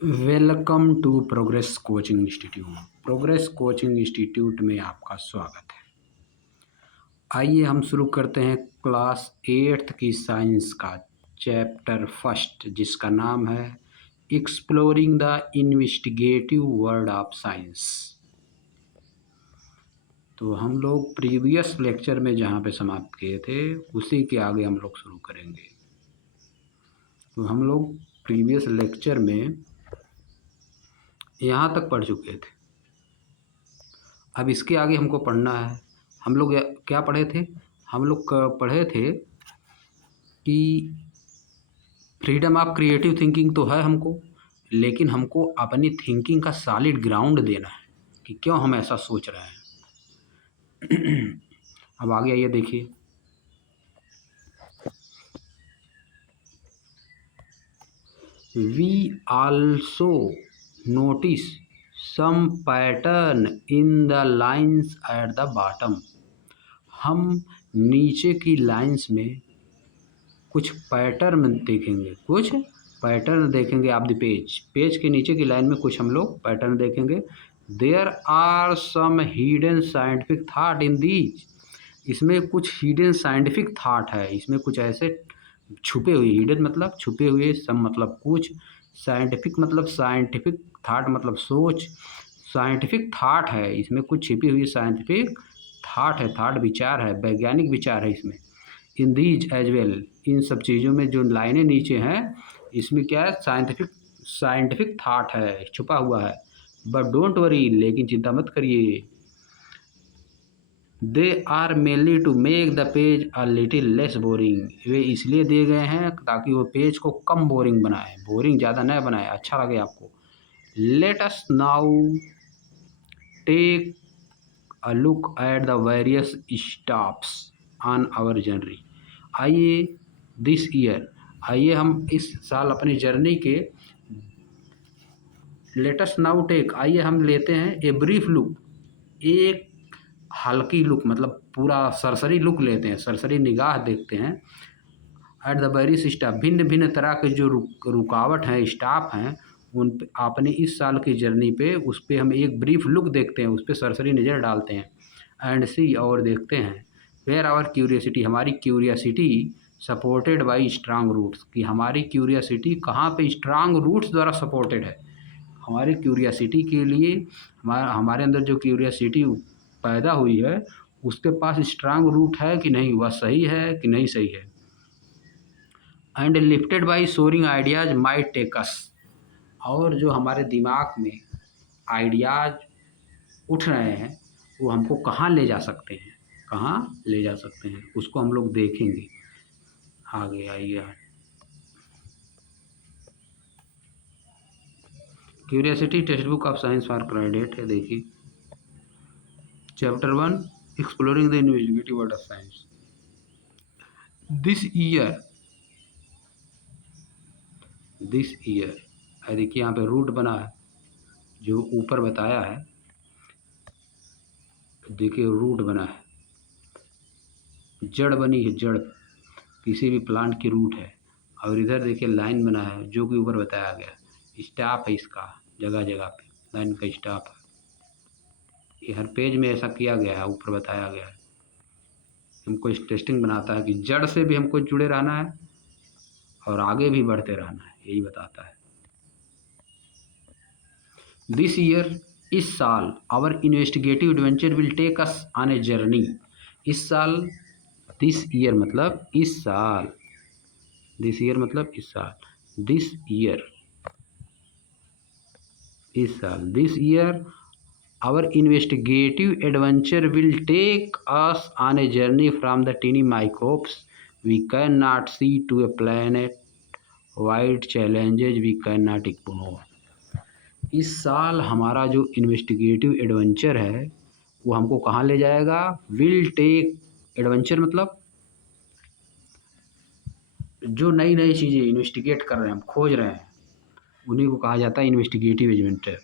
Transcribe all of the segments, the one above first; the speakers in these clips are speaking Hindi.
Welcome to progress coaching institute. Progress coaching institute में आपका स्वागत है। आइए हम शुरू करते हैं क्लास 8th की साइंस का चैप्टर फर्स्ट, जिसका नाम है exploring the investigative world of science. तो हम लोग प्रीवियस लेक्चर में जहाँ पे समाप्त किए थे उसी के आगे हम लोग शुरू करेंगे। तो हम लोग प्रीवियस लेक्चर में यहाँ तक पढ़ चुके थे। अब इसके आगे हमको पढ़ना है। हम लोग क्या पढ़े थे? हम लोग पढ़े थे कि फ्रीडम ऑफ क्रिएटिव थिंकिंग तो है हमको, लेकिन हमको अपनी थिंकिंग का सॉलिड ग्राउंड देना है कि क्यों हम ऐसा सोच रहे हैं। अब आगे आइए देखिए। We also notice some pattern in the lines at the bottom. हम नीचे की लाइन्स में कुछ पैटर्न देखेंगे ऑफ द पेज के नीचे की लाइन में कुछ हम लोग पैटर्न देखेंगे। There are some hidden scientific thought in these. इसमें कुछ हिडन साइंटिफिक थाट है, इसमें कुछ ऐसे छुपे हुए, हिडन मतलब छुपे हुए, सम मतलब कुछ, साइंटिफिक मतलब साइंटिफिक, थाट मतलब सोच, साइंटिफिक थाट है, इसमें कुछ छिपी हुई साइंटिफिक थाट है, थाट विचार है, वैज्ञानिक विचार है इसमें। इन दीज एज वेल, इन सब चीज़ों में जो लाइनें नीचे हैं इसमें क्या है? साइंटिफिक थाट है, छुपा हुआ है। बट डोंट वरी, लेकिन चिंता मत करिए। They are mainly to make the page a little less boring. वे इसलिए दिए गए हैं ताकि वो पेज को कम बोरिंग बनाए, बोरिंग ज़्यादा न बनाए, अच्छा लगे आपको। Let us now take a look at the various stops on our journey. आइए हम इस साल अपनी जर्नी के लेटस नाउ टेक, आइए हम लेते हैं ए ब्रीफ लुक, एक हल्की लुक मतलब पूरा सरसरी लुक लेते हैं, सरसरी निगाह देखते हैं। एट द वेरियस स्टॉप, भिन्न भिन्न तरह के जो रुकावट हैं, स्टॉप हैं, उन पे आपने इस साल की जर्नी पे, उस पर हम एक ब्रीफ लुक देखते हैं, उस पर सरसरी नज़र डालते हैं। एंड सी, और देखते हैं वेयर आवर क्यूरियसिटी, हमारी curiosity supported by strong roots, कि हमारी क्यूरियसिटी कहाँ पे स्ट्रांग रूट्स द्वारा सपोर्टेड है। हमारी क्यूरियसिटी के लिए हमारे अंदर जो क्यूरियसिटी पैदा हुई है उसके पास स्ट्रांग रूट है कि नहीं, वह सही है कि नहीं सही है। And lifted by soaring ideas might take us, और जो हमारे दिमाग में आइडियाज उठ रहे हैं वो हमको कहाँ ले जा सकते हैं, उसको हम लोग देखेंगे। आगे आइए। Curiosity text book of science for credit है, देखिए chapter 1 exploring the investigative world of science. This year देखिए यहाँ पे रूट बना है, जो ऊपर बताया है, देखिए रूट बना है, जड़ बनी है, जड़ किसी भी प्लांट की रूट है। और इधर देखिए लाइन बना है जो कि ऊपर बताया गया, स्टाफ है इसका, जगह जगह पे लाइन का स्टाफ है। ये हर पेज में ऐसा किया गया है, ऊपर बताया गया है। हमको इंटरेस्टिंग बनाता है कि जड़ से भी हमको जुड़े रहना है और आगे भी बढ़ते रहना है, यही बताता है। दिस ईयर, इस साल, our investigative adventure will take us on a journey. इस साल, दिस ईयर मतलब इस साल, दिस ईयर मतलब इस साल, दिस ईयर इस साल, this year our investigative adventure will take us on a journey from the tiny microbes we cannot see to a planet wide challenges we cannot ignore। इस साल हमारा जो इन्वेस्टिगेटिव एडवेंचर है वो हमको कहाँ ले जाएगा? विल टेक, एडवेंचर मतलब जो नई नई चीज़ें इन्वेस्टिगेट कर रहे हैं, हम खोज रहे हैं, उन्हीं को कहा जाता है investigative adventure.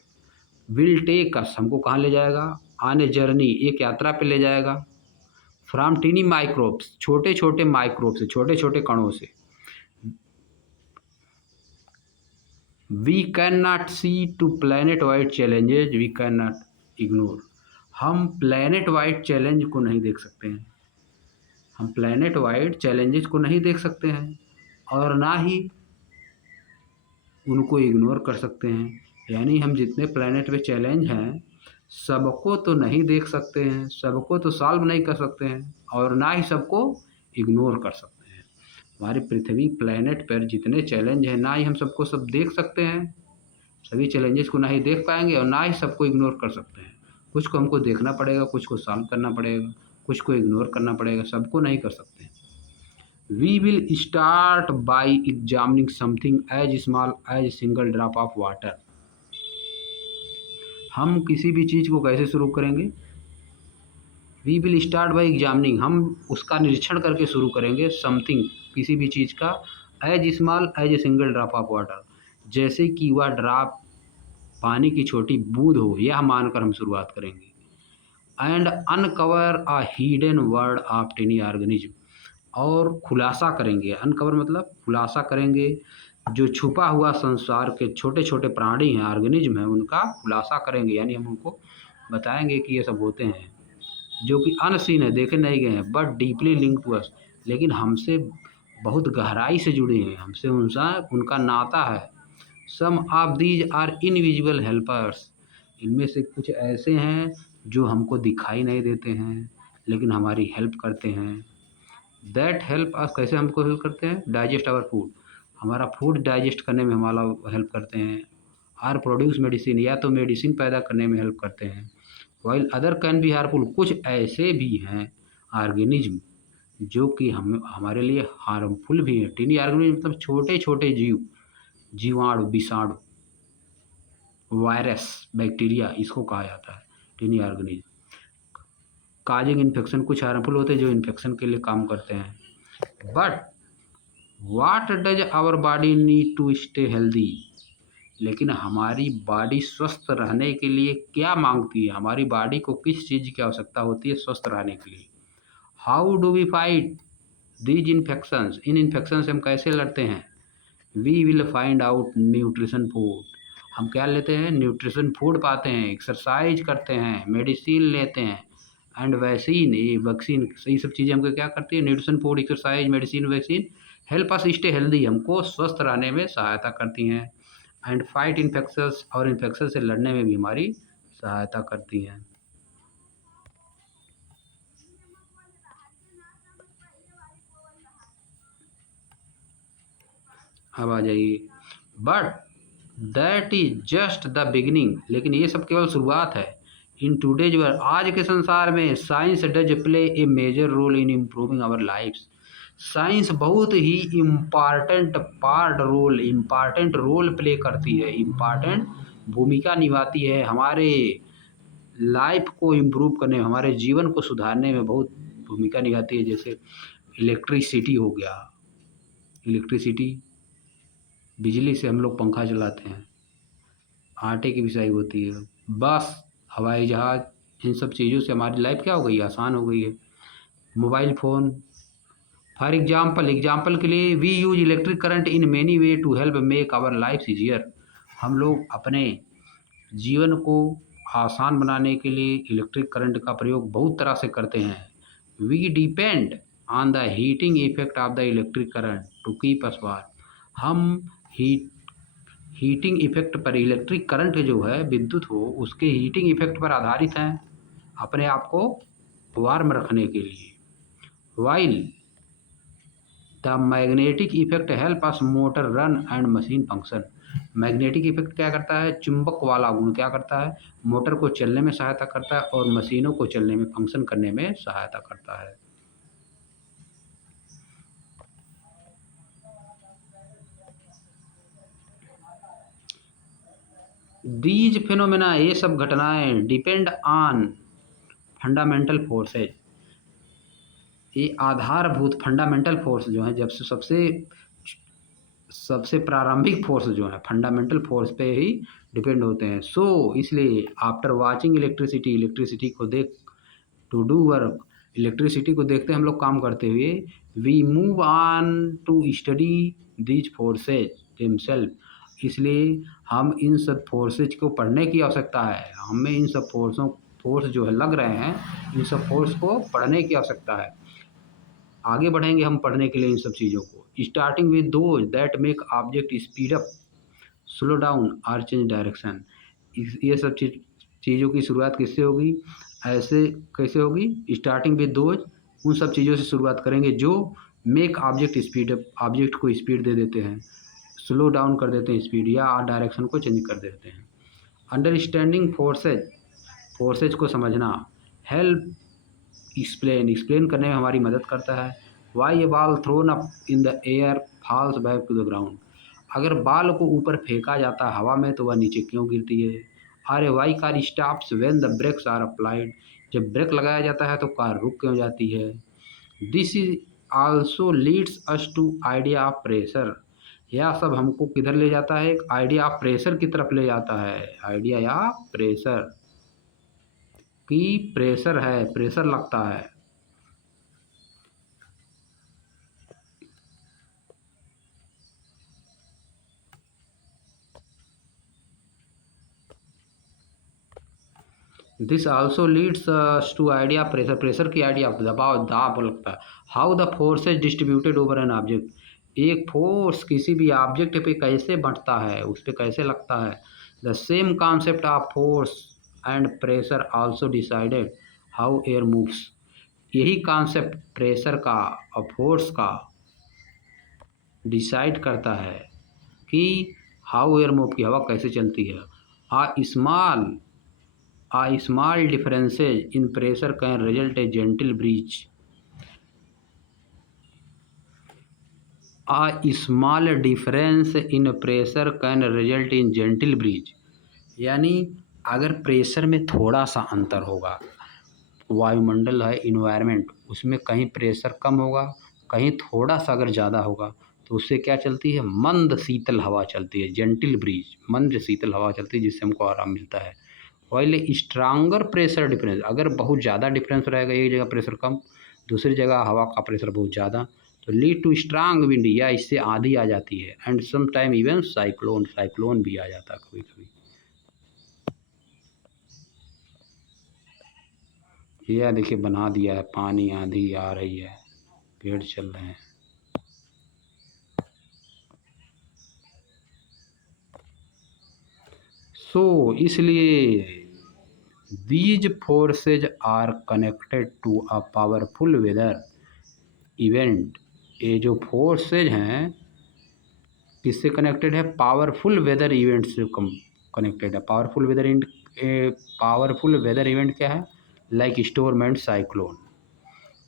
Will take us, हमको कहाँ ले जाएगा? ऑन ए जर्नी, एक यात्रा पे ले जाएगा। फ्रॉम टीनी माइक्रोब्स, छोटे छोटे माइक्रोब से, छोटे छोटे कणों से, we can not see to planet wide challenges we can not ignore. हम प्लैनेट वाइड चैलेंज को नहीं देख सकते हैं, हम प्लैनेट वाइड चैलेंजेस को नहीं देख सकते हैं और ना ही उनको इग्नोर कर सकते हैं। यानी हम जितने प्लैनेट पे चैलेंज हैं सबको तो नहीं देख सकते हैं, सबको तो सॉल्व नहीं कर सकते हैं और ना ही सबको इग्नोर कर सकते हैं। हमारी पृथ्वी प्लैनेट पर जितने चैलेंज हैं ना ही हम सबको सब देख सकते हैं, सभी चैलेंजेस को ना ही देख पाएंगे और ना ही सबको इग्नोर कर सकते हैं। कुछ को हमको देखना पड़ेगा, कुछ को सॉल्व करना पड़ेगा, कुछ को इग्नोर करना पड़ेगा, सबको नहीं कर सकते। We will start by examining something as small as a single drop of water। हम किसी भी चीज़ को कैसे शुरू करेंगे? We will start by examining, हम उसका निरीक्षण करके शुरू करेंगे something, किसी भी चीज़ का, as small as a single drop of water, जैसे कि वह ड्रॉप पानी की छोटी बूंद हो, यह मानकर हम शुरुआत करेंगे। And uncover a hidden word of टिनी organism, और खुलासा करेंगे, अनकवर मतलब खुलासा करेंगे, जो छुपा हुआ संसार के छोटे छोटे प्राणी हैं, ऑर्गेनिज्म हैं, उनका खुलासा करेंगे। यानी हम उनको बताएंगे कि ये सब होते हैं, जो कि अनसीन है, देखे नहीं गए हैं, but deeply link to us, लेकिन हमसे बहुत गहराई से जुड़े हैं, हमसे उनका नाता है। Some of these are invisible helpers, इनमें से कुछ ऐसे हैं जो हमको दिखाई नहीं देते हैं लेकिन हमारी हेल्प करते हैं। दैट हेल्प अस, कैसे हमको हेल्प करते हैं? डाइजेस्ट आवर फूड, हमारा फूड डाइजेस्ट करने में हमारा हेल्प करते हैं। आर प्रोड्यूस मेडिसिन, या तो मेडिसिन पैदा करने में हेल्प करते हैं। While other can be harmful, कुछ ऐसे भी हैं ऑर्गेनिज्म जो कि हमारे लिए हार्मफुल भी हैं। टिनी ऑर्गेनिज्म मतलब छोटे छोटे जीव, जीवाणु, विषाणु, वायरस, बैक्टीरिया, इसको कहा जाता है टिनी ऑर्गेनिज्म। काजिंग इन्फेक्शन, कुछ हार्मफुल होते हैं जो इन्फेक्शन के लिए काम करते हैं। But what does our body need to stay healthy, लेकिन हमारी बॉडी स्वस्थ रहने के लिए क्या मांगती है? हमारी बॉडी को किस चीज़ की आवश्यकता होती है स्वस्थ रहने के लिए? How do we fight these infections, इन इन्फेक्शन से हम कैसे लड़ते हैं? We will find out nutrition food, हम क्या लेते हैं? न्यूट्रिशन फूड पाते हैं, एक्सरसाइज करते हैं, मेडिसिन लेते हैं, एंड वैक्सीन, ये वैक्सीन, ये सब चीज़ें हमको क्या करती है? Nutrition food, exercise, medicine, vaccine help us stay healthy, हमको स्वस्थ रहने में सहायता करती हैं। एंड फाइट इन्फेक्शंस, और इन्फेक्शन से लड़ने में भी हमारी सहायता करती हैं। अब आ जाइए, but that is just the beginning, लेकिन ये सब केवल शुरुआत है। इन टूडेज वर्ल्ड, आज के संसार में science does play a major role in improving our lifes, science बहुत ही इम्पॉर्टेंट रोल प्ले करती है, इम्पॉर्टेंट भूमिका निभाती है हमारे लाइफ को इम्प्रूव करने में, हमारे जीवन को सुधारने में बहुत भूमिका निभाती है। जैसे इलेक्ट्रिसिटी हो गया, इलेक्ट्रिसिटी, बिजली से हम लोग पंखा चलाते हैं, आटे की पिसाई होती है, बस, हवाई जहाज़, इन सब चीज़ों से हमारी लाइफ क्या हो गई है? आसान हो गई है। मोबाइल फ़ोन, फॉर एग्जाम्पल के लिए, we use electric current in many way to help make our life easier, हम लोग अपने जीवन को आसान बनाने के लिए इलेक्ट्रिक करंट का प्रयोग बहुत तरह से करते हैं। We depend on the heating effect of the electric current to keep us warm, हम हीटिंग इफेक्ट पर, इलेक्ट्रिक करंट जो है, विद्युत हो, उसके हीटिंग इफेक्ट पर आधारित हैं अपने आप को वार्म रखने के लिए। While the magnetic effect help us motor run and machine function, magnetic effect क्या करता है? चुंबक वाला गुण क्या करता है? मोटर को चलने में सहायता करता है और मशीनों को चलने में, फंक्शन करने में सहायता करता है। दीज फिनोमेना, ये सब घटनाएं, डिपेंड ऑन फंडामेंटल फोर्सेज, ये आधारभूत फंडामेंटल फोर्स जो हैं, जब से सबसे प्रारंभिक फोर्स जो है फंडामेंटल फोर्स पे ही डिपेंड होते हैं। सो इसलिए आफ्टर वाचिंग इलेक्ट्रिसिटी को देख, टू डू वर्क, इलेक्ट्रिसिटी को देखते हम लोग काम करते हुए, we move on to study these forces themselves, इसलिए हम इन सब फोर्सेज को पढ़ने की आवश्यकता है। हमें इन सब फोर्स जो है लग रहे हैं, इन सब फोर्स को पढ़ने की आवश्यकता है। आगे बढ़ेंगे हम पढ़ने के लिए इन सब चीज़ों को। Starting with those that make object speed up, slow down और चेंज डायरेक्शन। ये सब चीज़ों की शुरुआत किससे होगी, ऐसे कैसे होगी? स्टार्टिंग विद दोज, उन सब चीज़ों से शुरुआत करेंगे जो make object speed up, object को स्पीड दे देते हैं, स्लो डाउन कर देते हैं स्पीड, या डायरेक्शन को चेंज कर देते हैं। अंडरस्टैंडिंग फोर्सेज, फोर्सेज को समझना। हेल्प एक्सप्लेन करने में हमारी मदद करता है। Why a ball thrown up in the air falls back to the ground. अगर बॉल को ऊपर फेंका जाता है हवा में तो वह नीचे क्यों गिरती है? अरे why car stops when the brakes are applied. जब ब्रेक लगाया जाता है तो कार रुक क्यों जाती है? This is also leads us to idea of pressure. यह सब हमको किधर ले जाता है? एक आइडिया ऑफ प्रेशर की तरफ ले जाता है। आइडिया या प्रेशर की, प्रेशर है, प्रेशर लगता है। This also leads to idea pressure, pressure की आइडिया, दबाव, दाब लगता है। How the force is distributed over an object. एक फोर्स किसी भी ऑब्जेक्ट पे कैसे बढ़ता है, उस पर कैसे लगता है। The same concept of force and pressure also decided how air moves. यही कॉन्सेप्ट प्रेशर का और फोर्स का डिसाइड करता है कि हाउ एयर मूव, की हवा कैसे चलती है। A small differences in pressure can result a gentle breeze. A small difference in pressure can result in gentle breeze. यानी अगर प्रेशर में थोड़ा सा अंतर होगा, वायुमंडल है, इन्वायरमेंट, उसमें कहीं प्रेशर कम होगा, कहीं थोड़ा सा अगर ज़्यादा होगा, तो उससे क्या चलती है? मंद शीतल हवा चलती है, जेंटिल ब्रीज, मंद शीतल हवा चलती है, जिससे हमको आराम मिलता है। वाइल स्ट्रांगर प्रेशर डिफरेंस, अगर बहुत ज़्यादा डिफरेंस रहेगा, एक जगह प्रेशर कम, दूसरी जगह हवा का प्रेशर बहुत ज़्यादा, तो लीड टू स्ट्रांग विंड, या इससे आंधी आ जाती है। And some time even cyclone, cyclone भी आ जाता है कभी कभी। यह देखिए बना दिया है, पानी, आंधी आ रही है, पेड़ चल रहे हैं। इसलिए these forces are connected to a powerful weather event। ये जो फोर्सेज हैं किससे कनेक्टेड है? पावरफुल वेदर इवेंट से कनेक्टेड है। पावरफुल वेदर इवेंट क्या है? Like storm and cyclone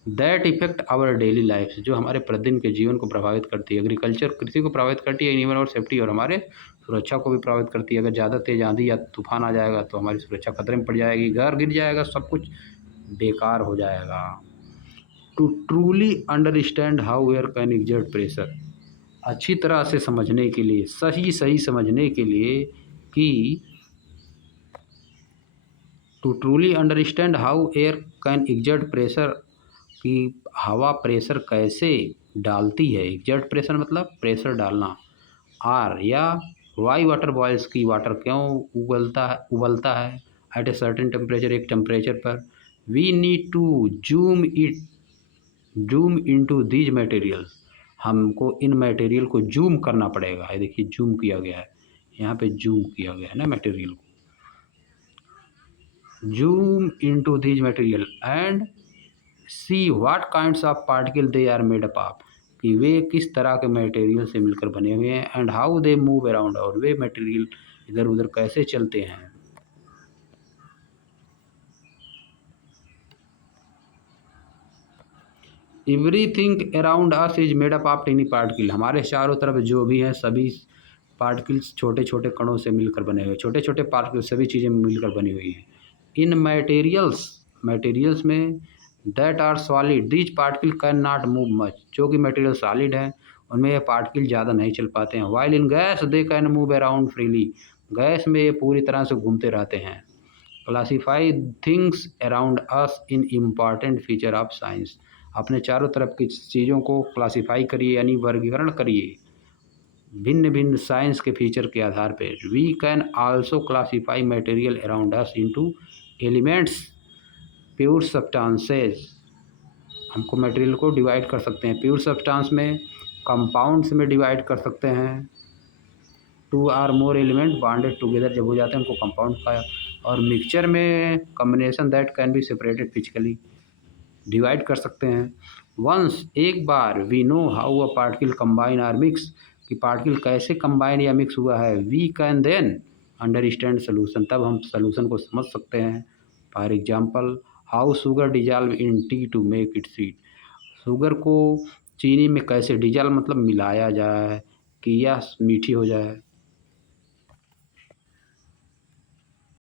that effect our daily life, जो हमारे प्रतिदिन के जीवन को प्रभावित करती है। एग्रीकल्चर, कृषि को प्रभावित करती है, एनिमल और सेफ्टी, और हमारे सुरक्षा को भी प्रभावित करती है। अगर ज़्यादा तेज आंधी या तूफान आ जाएगा तो हमारी सुरक्षा खतरे में पड़ जाएगी, घर गिर जाएगा, सब कुछ बेकार हो जाएगा। To truly understand how air can exert pressure, अच्छी तरह से समझने के लिए, सही समझने के लिए कि to truly understand how air can exert pressure, कि हवा प्रेशर कैसे डालती है। एक्सर्ट प्रेशर मतलब प्रेशर डालना। आर या वाई वाटर बॉयल्स, की वाटर क्यों उबलता है एट ए सर्टेन टेम्परेचर, एक टेम्परेचर पर। We need to zoom into these materials, हमको इन मटेरियल को जूम करना पड़ेगा। ये देखिए जूम किया गया है, यहाँ पे जूम किया गया है ना मटेरियल को। Zoom into these material and see what kinds of particle they are made up of, कि वे किस तरह के मटेरियल से मिलकर बने हुए हैं। And how they move around, और वे मटेरियल इधर उधर कैसे चलते हैं। Everything around us is made up of tiny particle, हमारे चारों तरफ जो भी हैं सभी पार्टिकल्स छोटे छोटे कणों से मिलकर बने हुए, छोटे छोटे पार्टिकल, सभी चीज़ें मिलकर बनी हुई हैं। इन मटेरियल्स में that are solid these particle can not move much, जो कि मटेरियल सॉलिड हैं उनमें ये पार्टिकल ज़्यादा नहीं चल पाते हैं। While in gas they can move around freely, gas में ये पूरी तरह से घूमते रहते हैं। Classify things around us in important feature of science, अपने चारों तरफ की चीज़ों को क्लासीफाई करिए, यानी वर्गीकरण करिए। भिन्न भिन्न साइंस के फीचर के आधार पे we can also classify material around us into elements, pure substances. हमको मटेरियल को डिवाइड कर सकते हैं प्योर सब्सटेंस में, कंपाउंड्स में डिवाइड कर सकते हैं। Two or more element bonded together जब हो जाते हैं उनको कंपाउंड का, और मिक्सचर में combination that can be separated physically divide कर सकते हैं। वंस एक बार we know how a particle combine or mix, कि पार्टिकल कैसे कंबाइन या मिक्स हुआ है, we can then understand solution, तब हम सोल्यूशन को समझ सकते हैं। For example how sugar dissolve in tea to make it sweet, sugar को चीनी में कैसे डिजॉल्व मतलब मिलाया जाए कि यह मीठी हो जाए।